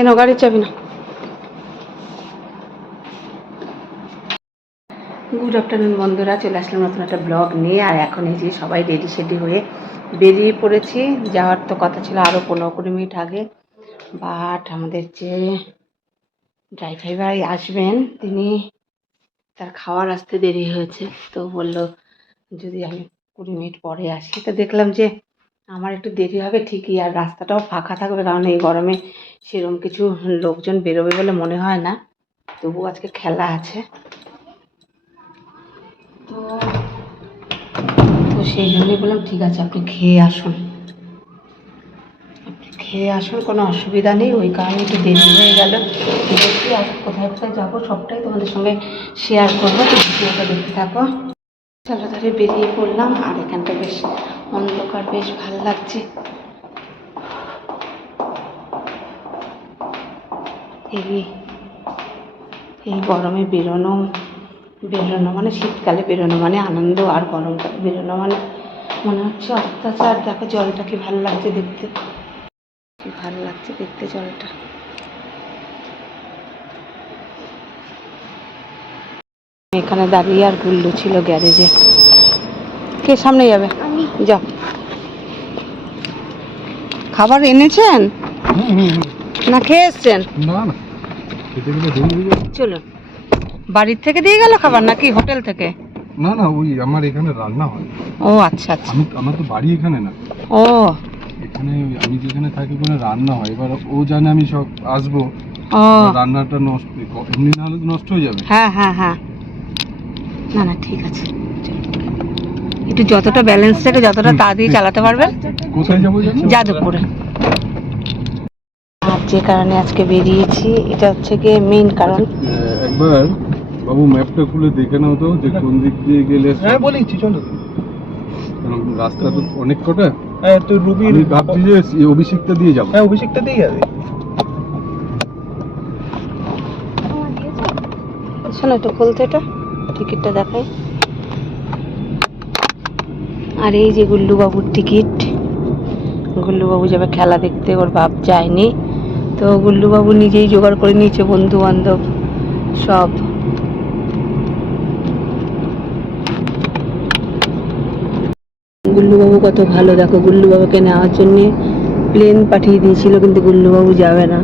এনো গাড়ির চাবি না গুড আফটারনুন বন্ধুরা, চলে আসলাম নতুন একটা ব্লগ নিয়ে, আর এখন এই যে সবাই রেডি সেডি হয়ে বেরিয়ে পড়েছি। যাওয়ার তো কথা ছিল আরও পনেরো কুড়ি মিনিট আগে বাট আমাদের যে ড্রাইভার ভাই আসবেন, তিনি তার খাওয়ার আসতে দেরি হয়েছে, তো বলল যদি আমি কুড়ি মিনিট পরে আসি। তো দেখলাম যে আমার একটু দেরি হবে ঠিকই, আর রাস্তাটাও ফাঁকা থাকবে, কারণ এই গরমে সেরকম কিছু লোকজন বেরোবে বলে মনে হয় না। তবু আজকে খেলা আছে। তো তো সেই জন্যই বললাম, ঠিক আছে, আপনি খেয়ে আসুন। খেয়ে আসুন, কোনো অসুবিধা নেই, ওই কারণে একটু দেরি হয়ে গেল। দেখি আর কোথায় কোথায় যাব, সবটাই তোমাদের সঙ্গে শেয়ার করব। ভিডিওটা দেখতে থাকো। তাড়াতাড়ি বেরিয়ে পড়লাম, আর এখানটা বেশ অন্ধকার, বেশ ভালো লাগছে। এই এই গরমে বেরোনো বেরোনো মানে শীতকালে বেরোনো মানে আনন্দ আর গরমকালে বেরোনো মানে মনে হচ্ছে অত্যাচার। দেখো জলটা কি ভালো লাগছে দেখতে। কি ভালো লাগছে দেখতে জলটা। এখানে দাঁড়িয়ে আর গুল্লু ছিল গ্যারেজে। কে সামনে যাবে? যাও। খাবার এনেছেন? না খেয়ে এসছেন? না না। চলুন বাড়ির থেকে দিয়ে গেল খাবার নাকি হোটেল থেকে? না না ওই আমার এখানে রান্না হয়। ও আচ্ছা আচ্ছা। আমি আমার তো বাড়ি এখানে না। ও। এখানে আমি যেখানে থাকি ওখানে রান্না হয়। এবার ও জানে আমি সব আসব। রান্নাটা নষ্ট এমনি না হলে নষ্ট হয়ে যাবে। হ্যাঁ হ্যাঁ হ্যাঁ। না না ঠিক আছে। একটু যতটা ব্যালেন্স থেকে যতটা তাড়াতাড়ি চালাতে পারবেন কোথায় যাব যাদবপুরে। যে কারণে আজকে বেরিয়েছি এটা হচ্ছে গিয়ে মেইন কারণ। একবার বাবু ম্যাপটা খুলে দেখে নাও তো যে কোন দিক দিয়ে গেলে হ্যাঁ বলেছি চলো। কারণ রাস্তা তো অনেক কটা। হ্যাঁ তো রুবির আমি ভাবছি যে এই অভিষেকটা দিয়ে যাব। হ্যাঁ অভিষেকটা দিয়ে যাবে। শোনো একটু খুলতে এটা টিকিটটা দেখাই। আর এই যে গুল্লুবাবুর টিকিট গুল্লুবাবু যাবে খেলা দেখতে ওর বাপ যায়নি। তো গুল্লুবাবু নিজেই জোগাড় করে নিয়েছে বন্ধু বান্ধব সব। গুল্লুবাবু কত ভালো, দেখো গুল্লুবাবুকে নেওয়ার জন্যে প্লেন পাঠিয়ে দিয়েছিল, কিন্তু গুল্লুবাবু যাবে না।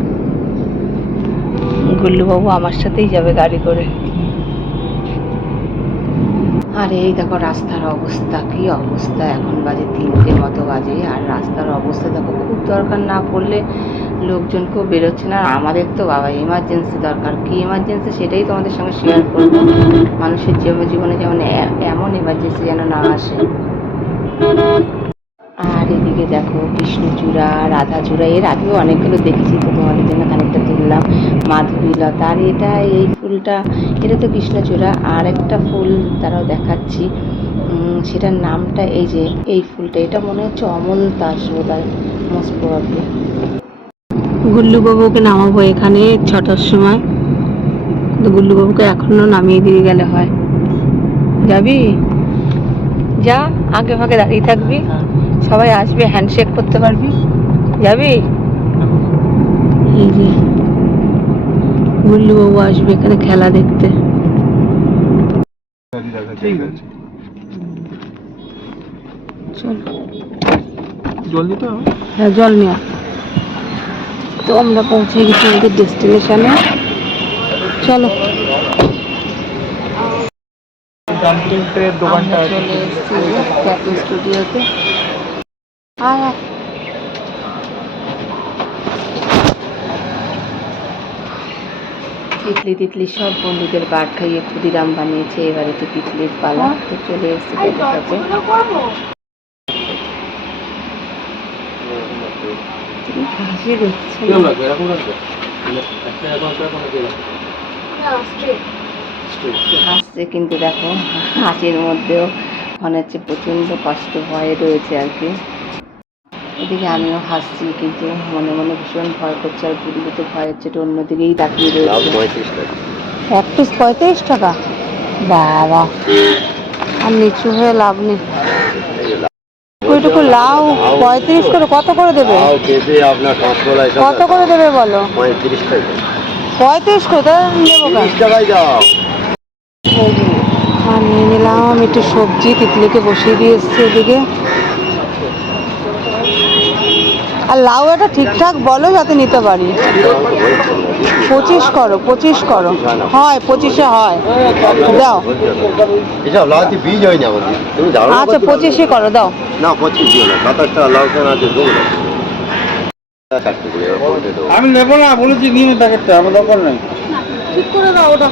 গুল্লুবাবু আমার সাথেই যাবে গাড়ি করে। আর, এই দেখো রাস্তার অবস্থা, কি অবস্থা, এখন বাজে তিনটে মতো বাজে। আর রাস্তার অবস্থা দেখো, খুব দরকার না পড়লে লোকজনকেও বেরোচ্ছে না আর আমাদের তো বাবা এমার্জেন্সি দরকার। কি এমার্জেন্সি সেটাই তোমাদের সঙ্গে শেয়ার করব। মানুষের জীবনে যেমন এমন এমার্জেন্সি যেন না আসে। আর এদিকে দেখো কৃষ্ণচূড়া রাধাচূড়া এর আগেও অনেকগুলো দেখেছি তো তোমাদের জন্য খানিকটা তুললাম। মাধবীলতা আর এটা এই ফুলটা এটা তো কৃষ্ণচূড়া। আর একটা ফুল তারাও দেখাচ্ছি। সেটার নামটা এই যে এই ফুলটা এটা মনে হচ্ছে অমলতাস বোধ হয় মোস্ট প্রবাবলি গুল্লুবাবুকে নামাবো এখানে ছটার সময়। কিন্তু গুল্লুবাবুকে এখনও নামিয়ে দিয়ে গেলে হয়। যাবি? যা আগে ভাগে দাঁড়িয়ে থাকবি। সবাই আসবে হ্যান্ডশেক করতে পারবি। যাবি? এই যে গুল্লুবাবু আসবে এখানে খেলা দেখতে। চল। জল দিতে হবে? হ্যাঁ জল নিয়ে। তো আমরা পৌঁছে গেছি আমাদের ডেস্টিনেশনে। চলো। স্টুডিওতে আয়। তিতলি তিতলি সব বন্ধুদের কাঠ খাইয়ে ক্ষুদিরাম বানিয়েছে এবারে তো তিতলির পালা। তো চলে এসেছি হাসছে কিন্তু দেখো হাসির মধ্যেও মনে হচ্ছে প্রচণ্ড কষ্ট ভয় রয়েছে আর কি। এদিকে আমিও হাসছি কিন্তু মনে মনে ভীষণ ভয় করছে আর গুরুকে তো ভয় হচ্ছে এটা অন্যদিকেই তাকিয়ে রয়েছে। এক পিস পঁয়ত্রিশ টাকা? বাবা আর নিচু হয়ে লাভ নেই। এটুকু লাউ পঁয়ত্রিশ করে কত করে দেবে? কত করে দেবে বলো? পঁয়ত্রিশ করে। আর নিয়ে নিলাম একটু সবজি তিতলিকে বসিয়ে দিয়ে এসছি ওদিকে আর লাউ এটা ঠিকঠাক বলো যাতে নিতে পারি। পঁচিশ করো পঁচিশ করো। হয় পঁচিশে হয়। দাও। হয় আচ্ছা পঁচিশে করো দাও। না পঁচিশ দিও না। সাতাশ টাকা লাউ কেন আছে আমি নেব না বলেছি নিয়ে নি প্যাকেটটা আমার দরকার নেই। ঠিক করে দাও ওটা।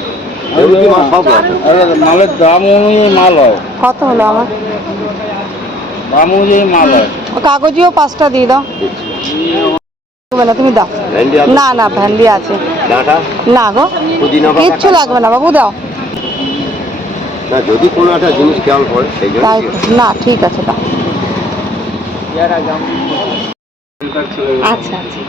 মালের দাম অনুযায়ী মাল হয়। কত হলো আমার? দাম অনুযায়ী মাল হয়। কাগজিও পাঁচটা দিয়ে দাও। না তুমি দাও। না না আছে। না গো কিচ্ছু লাগবে না বাবু দাও। যদি কোনো একটা জিনিস খেয়াল করে তাই না ঠিক আছে দাও। আচ্ছা আচ্ছা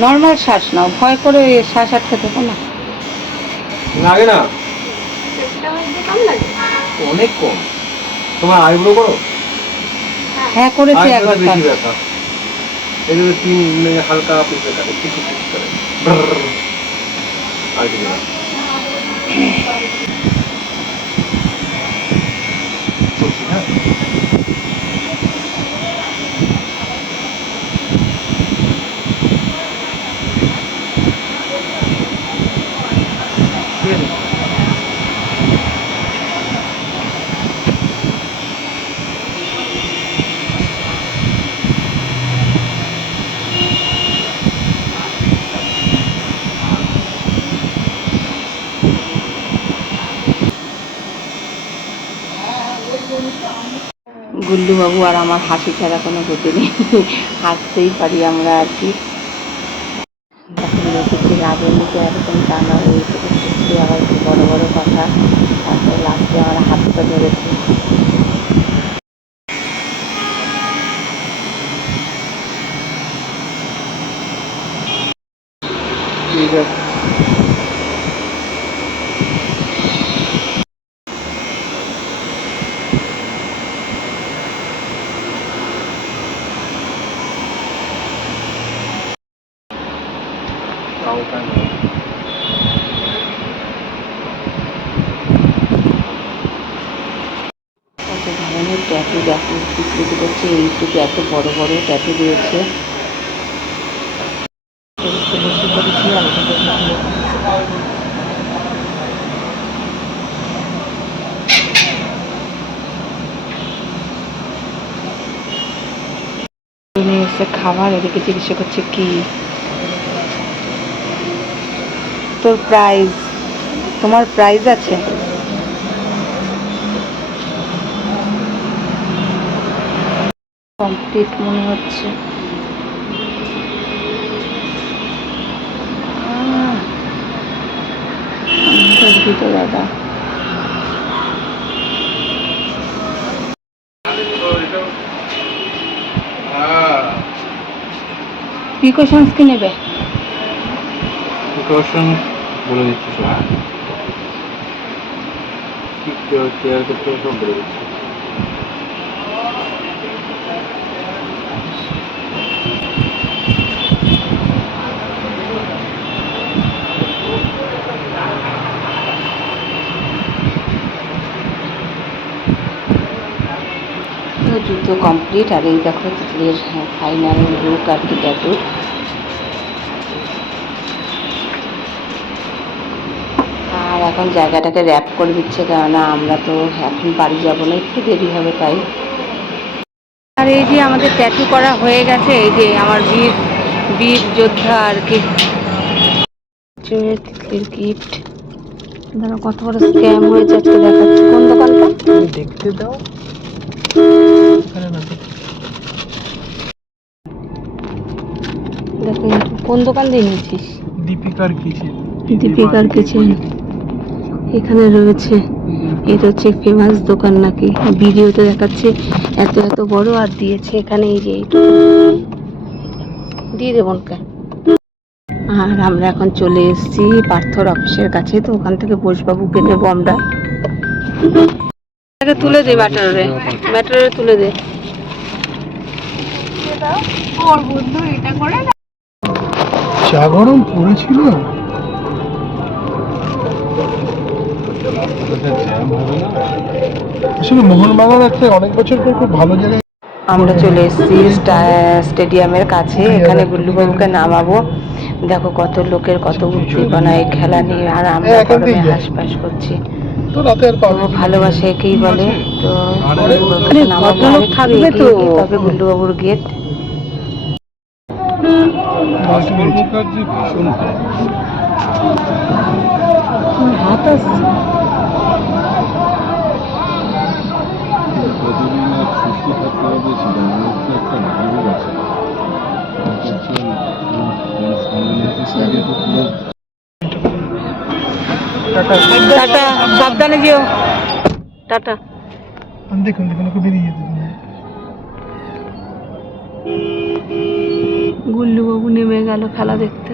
নর্মাল শ্বাস নাও ভয় করে শ্বাস আটকে থাকো না। লাগে না? অনেক কম। তোমার আইব্রো করো? হ্যাঁ করেছি একবার বেশি ব্যথা। এগুলো তিন হালকা পিছনে কাটে কিছু কিছু করে। আর কিছু না? গুল্লু বাবু আর আমার হাসি ছাড়া কোনো গতি নেই। হাসতেই পারি আমরা আর কি। দেখছি রাজনীতি এরকম টানা হয়েছে আবার বড় বড় কথা, তারপরে লাস্টে আমার হাতটা ধরেছে ঠিক আছে কত ধরনের ট্যাটু দেখো করছে এইটুকু এত বড় বড় ট্যাটু দেখেছি। নিয়ে এসে খাবার এদিকে জিজ্ঞাসা করছে, কি? তোর প্রাইজ তোমার প্রাইজ আছে? কমপ্লিট মনে হচ্ছে। দাদা প্রিকশনস কি নেবে? প্রিকশন বলে দিচ্ছি সব কি কেয়ার করতে সব বলে দিচ্ছি। তো কমপ্লিট আর এই দেখো তিতলির ফাইনাল লুক আর কি ট্যাটু আর এখন জায়গাটাকে র্যাপ করে দিচ্ছে কেননা আমরা তো এখন বাড়ি যাব না, একটু দেরি হবে তাই। আর এই যে আমাদের ট্যাটু করা হয়ে গেছে, এই যে আমার বীর বীর যোদ্ধা আর কি। গিফট কত বড় স্ক্যাম হয়েছে দেখাচ্ছি। কোন দোকানটা? দেখতে দাও। করে হবে দেখুন কোন দোকান দিয়ে নিয়েছিস দীপিকার কিচেন। দীপিকার কিচেন। এখানে রয়েছে এটা হচ্ছে ফেমাস দোকান নাকি? ভিডিওতে দেখাচ্ছে এত এত বড় আর দিয়েছে এখানে এই যে দিয়ে দেবন কে আর আমরা এখন চলে এসেছি পার্থর অফিসের কাছে তো ওখান থেকে বোসবাবুকে নেব আমরা। আগে তুলে দে ব্যাটারে। ব্যাটারে তুলে দে। চা গরম পড়েছিল? আসলে মোহনবাগান একটা অনেক বছর পর খুব ভালো জায়গায় আমরা চলে এসেছি স্টেডিয়ামের কাছে। এখানে গুল্লুবাবুকে নামাবো। দেখো কত লোকের কত উদ্দীপনা এই খেলা নিয়ে আর আমরা হ্যাঁ। হাসপাস করছি। তো রাতে আর ভালোবাসে একেই বলে তো থাকবে তো। তবে গুল্লুবাবুর গেট? মুখার্জি ভীষণ হাত আসছে সুস্থ থাকতে হবে সেটা আমার তো একটা ভালো আছে। টাটা। সাবধানে যেও। টাটা। দেখুন দেখুন ওকে বেরিয়ে যেতে গুল্লুবাবু নেমে গেল খেলা দেখতে।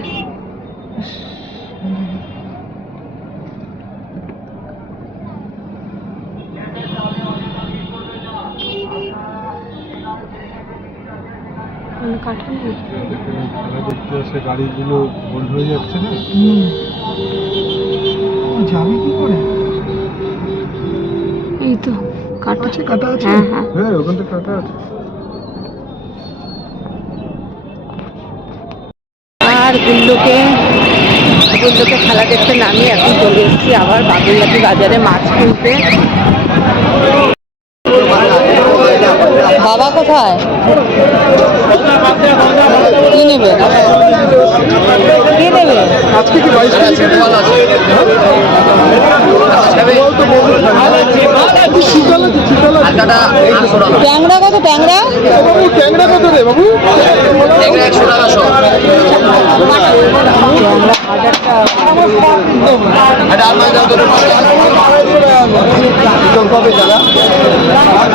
গাড়িগুলো বন্ধ হয়ে যাচ্ছে না? যাবি কি করে? এই তো কাটা। আছে কাটা আছে? হ্যাঁ হ্যাঁ। হ্যাঁ ওখান থেকে কাটা আছে। আর গুল্লুকে গুল্লুকে খেলা দেখতে নামিয়ে এখন চলে এসেছি আবার বাগুইয়াটি বাজারে মাছ কিনতে। বাবা কোথায়? কি নেবে কি নেবে? আজকে কি বাইশ ট্যাংরা কত ট্যাংরা? বাবু ট্যাংরা কত রে বাবু? ট্যাংরা হাজার টাকা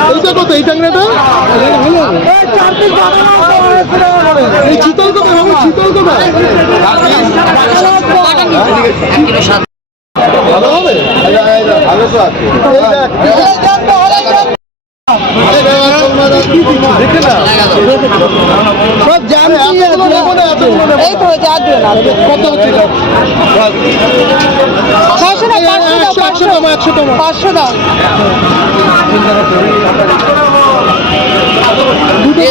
এইটা কত এই ট্যাংরাটা? এই চিতল কবে বাবু চিতল কবে ভালো হবে ভালো তো আছে সব জান এতগুলো নেব না এতগুলো নেব এই কত হচ্ছে ছশো না দাও। একশো একশো একশো টাকা পাঁচশো দাও দুটো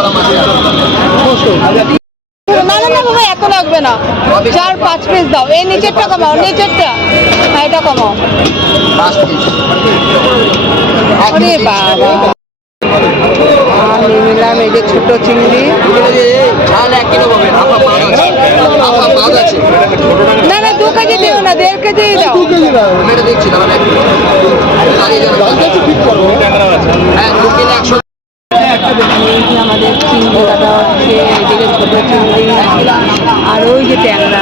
কমে গেল না না না বাবা এত লাগবে না। চার পাঁচ পিস দাও। এই নিচেরটা কমাও নিচেরটা। হ্যাঁ এটা কমাও। আরে বাবা। আর নিলাম এই যে ছোট চিংড়ি। না না দু কেজি দিও না দেড় কেজি দাও। দু কেজি দাও। দামটা একটু ঠিক করো। এই যে আমাদের চিংড়ি কাটা হচ্ছে। ছোট চিংড়ি আর ওই যে ট্যাংরা।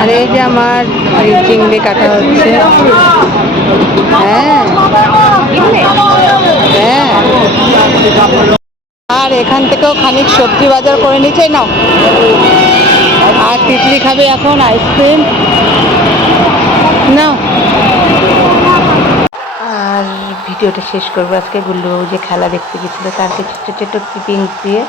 আর এই যে আমার চিংড়ি কাটা হচ্ছে। হ্যাঁ। হ্যাঁ। এখান থেকেও খানিক সবজি বাজার করে নিচ্ছে, নাও। আর তিতলি খাবে এখন আইসক্রিম। না আর ভিডিওটা শেষ করব। আজকে গুল্লুবাবু যে খেলা দেখতে গেছিল, তার কিছু ছোটো ছোটো ক্লিপিংস দিয়ে